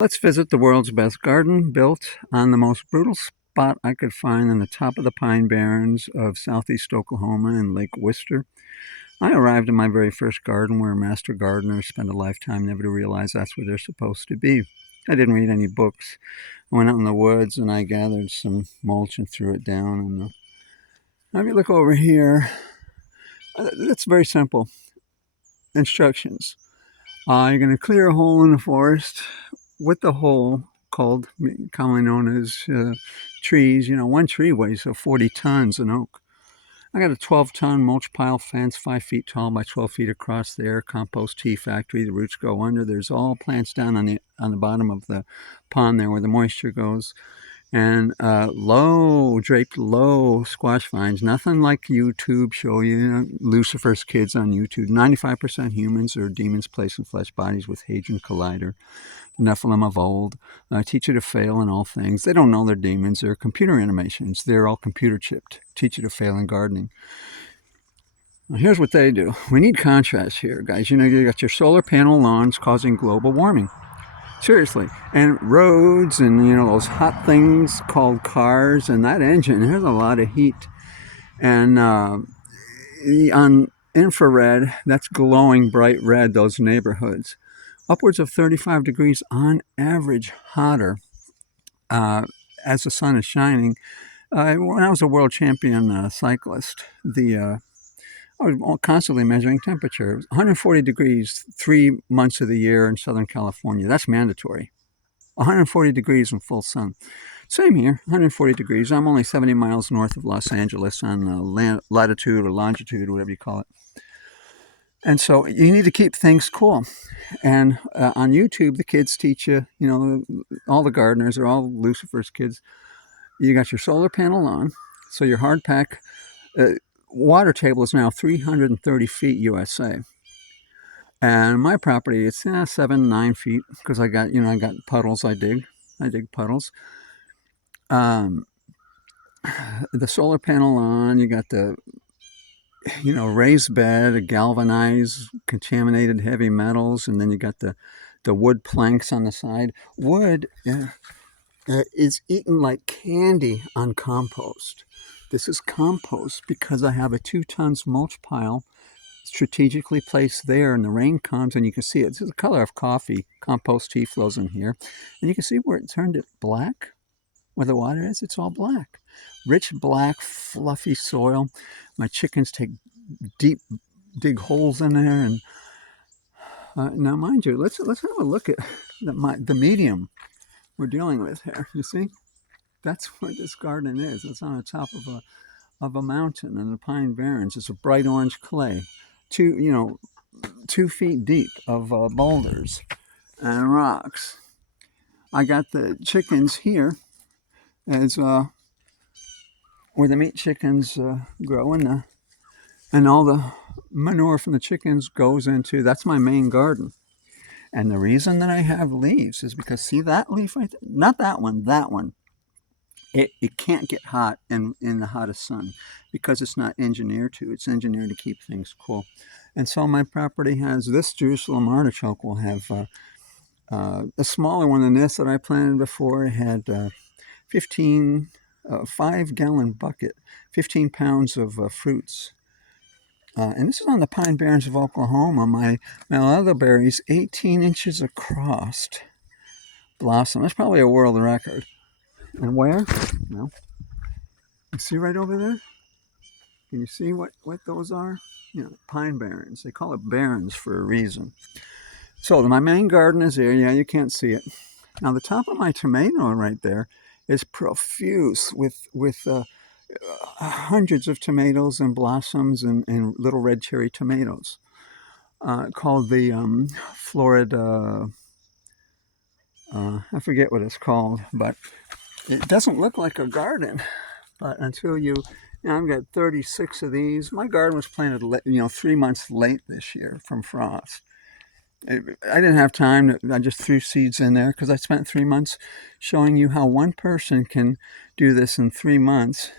Let's visit the world's best garden, built on the most brutal spot I could find on the top of the Pine Barrens of southeast Oklahoma in Lake Wister. I arrived in my very first garden where master gardeners spend a lifetime never to realize that's where they're supposed to be. I didn't read any books. I went out in the woods and I gathered some mulch and threw it down. And now if you look over here, it's very simple. Instructions. You're going to clear a hole in the forest with the hole called, commonly known as trees. One tree weighs 40 tons, an oak. I got a 12-ton mulch pile fence, 5 feet tall by 12 feet across there, compost tea factory. The roots go under. There's all plants down on the bottom of the pond there where the moisture goes. And draped low squash vines, nothing like YouTube show you, Lucifer's Kids on YouTube. 95% humans are demons placed in flesh bodies with Hadron Collider. Nephilim of old, teach you to fail in all things. They don't know they're demons. They're computer animations. They're all computer chipped. Teach you to fail in gardening. Now, here's what they do. We need contrast here, guys. You got your solar panel lawns causing global warming. Seriously. And roads and, those hot things called cars and that engine, there's a lot of heat. And on infrared, that's glowing bright red, those neighborhoods. Upwards of 35 degrees on average hotter as the sun is shining. When I was a world champion cyclist, I was constantly measuring temperature. It was 140 degrees 3 months of the year in Southern California. That's mandatory. 140 degrees in full sun. Same here, 140 degrees. I'm only 70 miles north of Los Angeles on latitude or longitude, whatever you call it. And so you need to keep things cool. And on YouTube, the kids teach you, all the gardeners are all Lucifer's Kids. You got your solar panel on. So your hard pack water table is now 330 feet USA. And my property, it's 7-9 feet because I got puddles. I dig puddles. The solar panel on, you got the raised bed, galvanized, contaminated heavy metals, and then you got the wood planks on the side. Wood is eaten like candy on compost. This is compost because I have a 2 tons mulch pile strategically placed there, and the rain comes and you can see it. This is the color of coffee. Compost tea flows in here, and you can see where it turned it black. Where the water is, it's all black. Rich, black, fluffy soil. My chickens take dig holes in there. And now, mind you, let's have a look at the medium we're dealing with here. You see? That's what this garden is. It's on the top of a mountain in the Pine Barrens. It's a bright orange clay. 2 feet deep of boulders and rocks. I got the chickens here as where the meat chickens grow, and all the manure from the chickens goes into, that's my main garden. And the reason that I have leaves is because, see that leaf right there? Not that one. It can't get hot in the hottest sun because it's not engineered to. It's engineered to keep things cool. And so my property has this Jerusalem artichoke will have a smaller one than this that I planted before. It had 5-gallon bucket, 15 pounds of fruits. And this is on the Pine Barrens of Oklahoma. My elderberries, 18 inches across, blossom. That's probably a world record. And where? Well, you see right over there? Can you see what those are? Pine Barrens. They call it barrens for a reason. So my main garden is there. Yeah, you can't see it. Now the top of my tomato right there is profuse with hundreds of tomatoes and blossoms and little red cherry tomatoes, called the Florida, I forget what it's called, but it doesn't look like a garden. But until I've got 36 of these. My garden was planted 3 months late this year from frost. I didn't have time. I just threw seeds in there because I spent 3 months showing you how one person can do this in 3 months.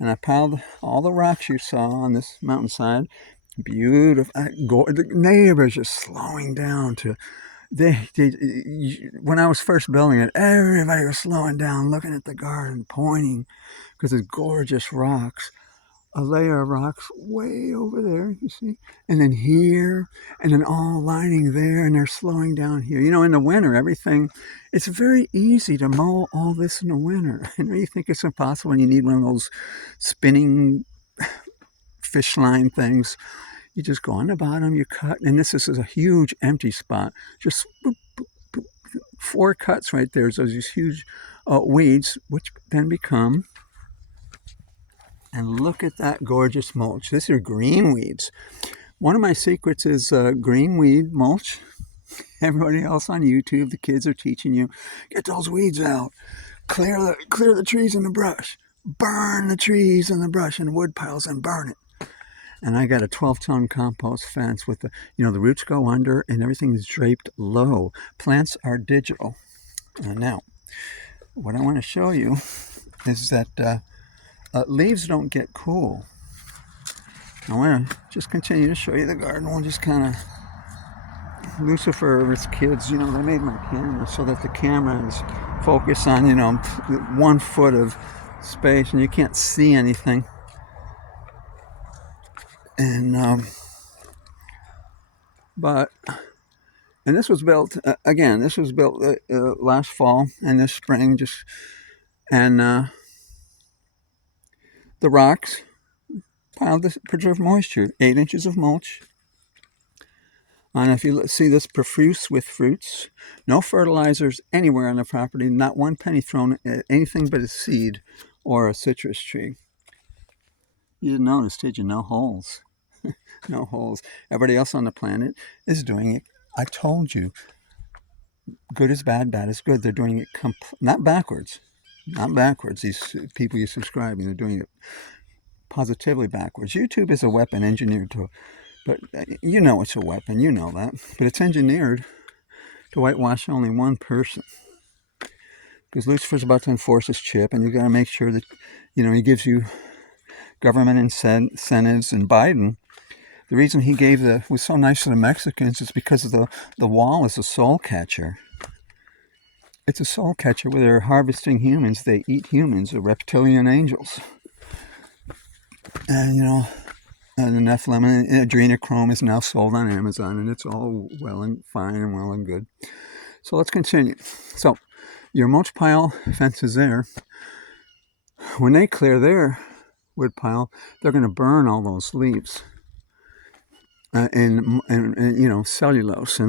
And I piled all the rocks you saw on this mountainside. Beautiful. The neighbors just slowing down to When I was first building it, everybody was slowing down, looking at the garden, pointing, because it's gorgeous rocks. A layer of rocks way over there, you see, and then here, and then all lining there, and they're slowing down here. In the winter, it's very easy to mow all this in the winter. I know you think it's impossible, and you need one of those spinning fish line things. You just go on the bottom, you cut, and this is a huge empty spot. Just boop, boop, boop, 4 cuts right there. So these huge weeds, which then become, and look at that gorgeous mulch. These are green weeds. One of my secrets is green weed mulch. Everybody else on YouTube, the kids are teaching you, get those weeds out, clear the trees and the brush, burn the trees and the brush and wood piles and burn it. And I got a 12-ton compost fence with the roots go under and everything is draped low. Plants are digital. Now, what I want to show you is that leaves don't get cool. I want to just continue to show you the garden. We'll just kind of, Lucifer's kids, they made my camera so that the camera is focused on, 1 foot of space and you can't see anything. And this was built last fall and this spring, and the rocks piled to preserve moisture. 8 inches of mulch. And if you see this, profuse with fruits, no fertilizers anywhere on the property, not 1 penny thrown at anything but a seed or a citrus tree. You didn't notice, did you? No holes. No holes. Everybody else on the planet is doing it. I told you, good is bad, bad is good. They're doing it not backwards. Not backwards. These people you subscribe, they're doing it positively backwards. YouTube is a weapon engineered to, but it's a weapon, you know that. But it's engineered to whitewash only one person. Because Lucifer's about to enforce his chip, and you got to make sure that, he gives you government incentives. And Biden, the reason he was so nice to the Mexicans is because of the wall is a soul catcher. It's a soul catcher where they're harvesting humans. They eat humans, the reptilian angels. And, and the Nephilim and adrenochrome is now sold on Amazon, and it's all well and fine and well and good. So let's continue. So your mulch pile fence is there. When they clear their wood pile, they're going to burn all those leaves and cellulose.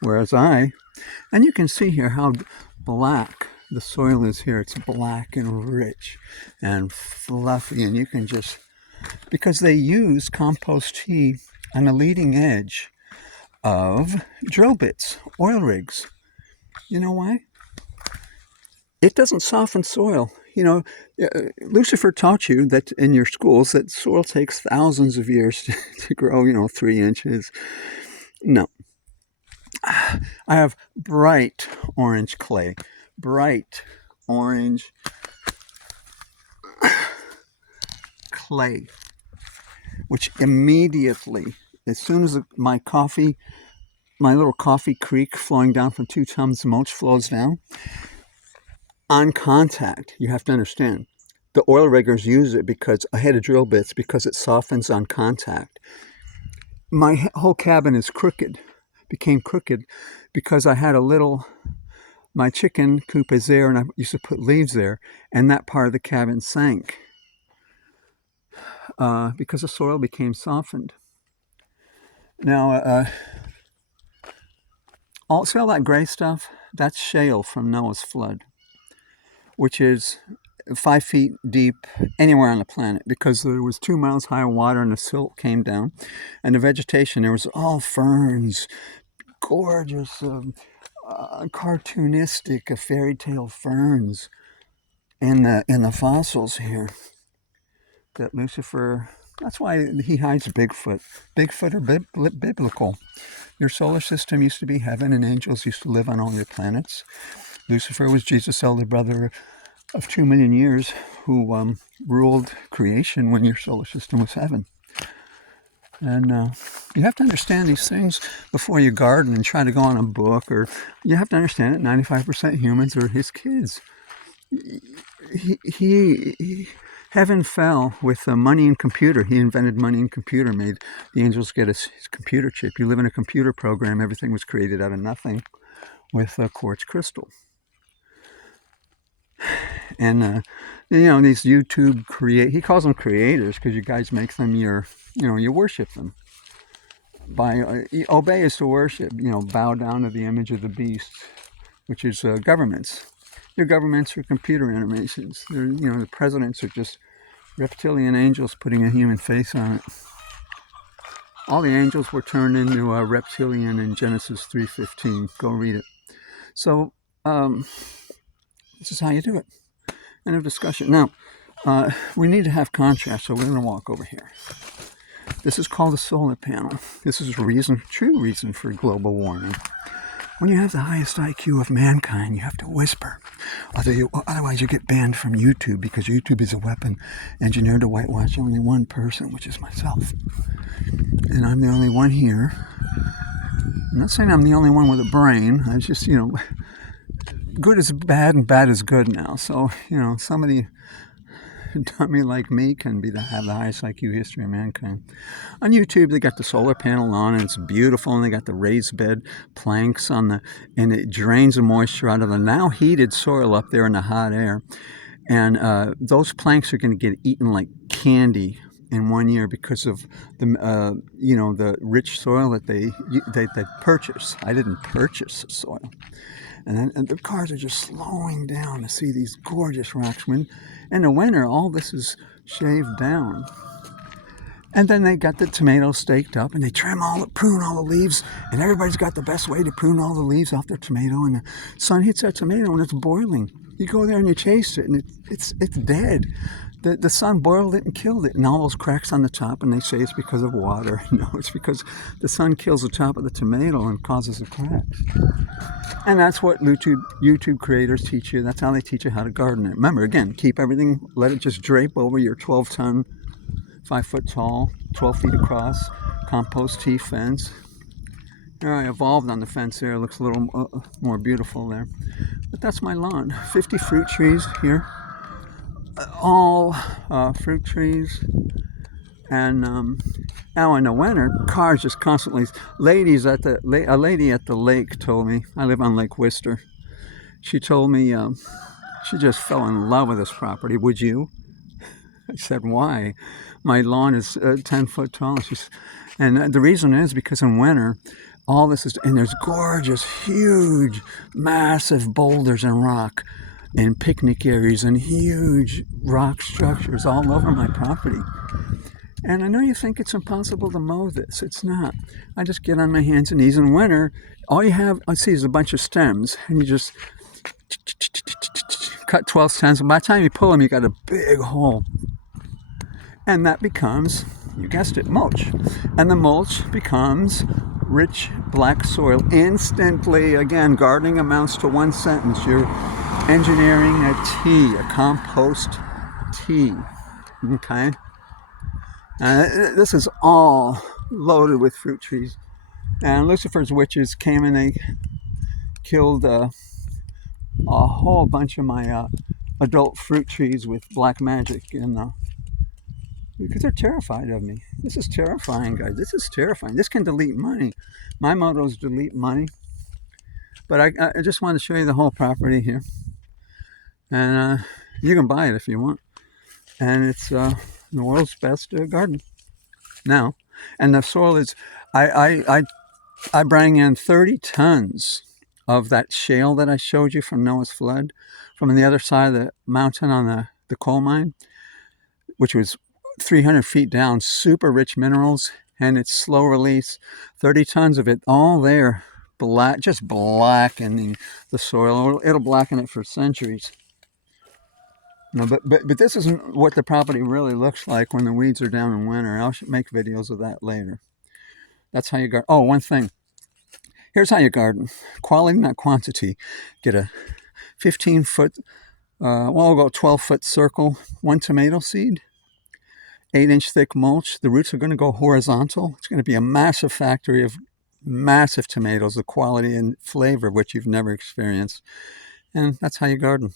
Whereas and you can see here how black the soil is here. It's black and rich and fluffy, and you can just, because they use compost tea on the leading edge of drill bits, oil rigs. You know why? It doesn't soften soil. Lucifer taught you that in your schools that soil takes thousands of years to grow, 3 inches. No. I have bright orange clay. Bright orange clay, which immediately, as soon as my little coffee creek flowing down from 2 tons of mulch flows down, on contact, you have to understand, the oil riggers use it because I had to drill bits because it softens on contact. My whole cabin is became crooked because I had my chicken coop is there and I used to put leaves there, and that part of the cabin sank because the soil became softened. Now, see all that gray stuff? That's shale from Noah's flood, which is 5 feet deep anywhere on the planet, because there was 2 miles high water and the silt came down, and the vegetation, there was all ferns, gorgeous, cartoonistic, fairy tale ferns in the fossils here. That Lucifer, that's why he hides Bigfoot. Bigfoot are biblical. Your solar system used to be heaven, and angels used to live on all your planets. Lucifer was Jesus' elder brother of 2 million years who ruled creation when your solar system was heaven. And you have to understand these things before you garden and try to go on a book, or you have to understand that 95% humans are his kids. Heaven fell with money and computer. He invented money and computer, made the angels get his computer chip. You live in a computer program. Everything was created out of nothing with quartz crystal. And these YouTube he calls them creators because you guys make them you worship them. By obey is to worship, bow down to the image of the beast, which is governments. Your governments are computer animations. The presidents are just reptilian angels putting a human face on it. All the angels were turned into a reptilian in Genesis 3:15. Go read it. So this is how you do it. End of discussion. Now, we need to have contrast, so we're going to walk over here. This is called a solar panel. This is true reason for global warming. When you have the highest IQ of mankind, you have to whisper. Otherwise, you get banned from YouTube, because YouTube is a weapon engineered to whitewash only one person, which is myself. And I'm the only one here. I'm not saying I'm the only one with a brain. I just, good is bad and bad is good now. So, somebody dummy like me can have the highest IQ history of mankind. On YouTube, they got the solar panel on, and it's beautiful, and they got the raised bed planks and it drains the moisture out of the now heated soil up there in the hot air. And those planks are going to get eaten like candy in 1 year because of the rich soil that they purchase. I didn't purchase the soil. And the cars are just slowing down to see these gorgeous rocks. In the winter, all this is shaved down. And then they got the tomatoes staked up, and they prune all the leaves, and everybody's got the best way to prune all the leaves off their tomato, and the sun hits that tomato and it's boiling. You go there and you chase it, and it's dead. The sun boiled it and killed it, and all those cracks on the top, and they say it's because of water. No, it's because the sun kills the top of the tomato and causes the cracks. And that's what YouTube creators teach you. That's how they teach you how to garden it. Remember, again, keep everything, let it just drape over your 12-ton, 5-foot tall, 12 feet across, compost tea fence. I evolved on the fence there. It looks a little more beautiful there. But that's my lawn. 50 fruit trees here. All fruit trees. And now in the winter, cars just constantly. A lady at the lake told me, I live on Lake Worcester. She told me she just fell in love with this property. Would you? I said, why? My lawn is 10 foot tall. And the reason is because in winter, all this is, and there's gorgeous, huge, massive boulders and rock and picnic areas and huge rock structures all over my property. And I know you think it's impossible to mow this. It's not. I just get on my hands and knees in winter. All you have, I see, is a bunch of stems, and you just cut 12 stems. And by the time you pull them, you got a big hole. And that becomes, you guessed it, mulch. And the mulch becomes rich black soil instantly. Again, gardening amounts to one sentence. You're engineering a compost tea. Okay? This is all loaded with fruit trees. And Lucifer's witches came and they killed a whole bunch of my adult fruit trees with black magic, because they're terrified of me. This is terrifying, guys. This is terrifying. This can delete money. My motto is delete money. But I just want to show you the whole property here. And you can buy it if you want. And it's the world's best garden now. And the soil is, I bring in 30 tons of that shale that I showed you from Noah's flood, from the other side of the mountain on the coal mine, which was 300 feet down, super rich minerals, and it's slow release. 30 tons of it, all there, just blackening the soil. It'll blacken it for centuries. No, but this isn't what the property really looks like when the weeds are down in winter. I'll make videos of that later. That's how you garden. Oh, one thing. Here's how you garden. Quality, not quantity. Get a 15-foot, we'll go 12-foot circle, one tomato seed. 8-inch thick mulch. The roots are going to go horizontal. It's going to be a massive factory of massive tomatoes, the quality and flavor of which you've never experienced. And that's how you garden.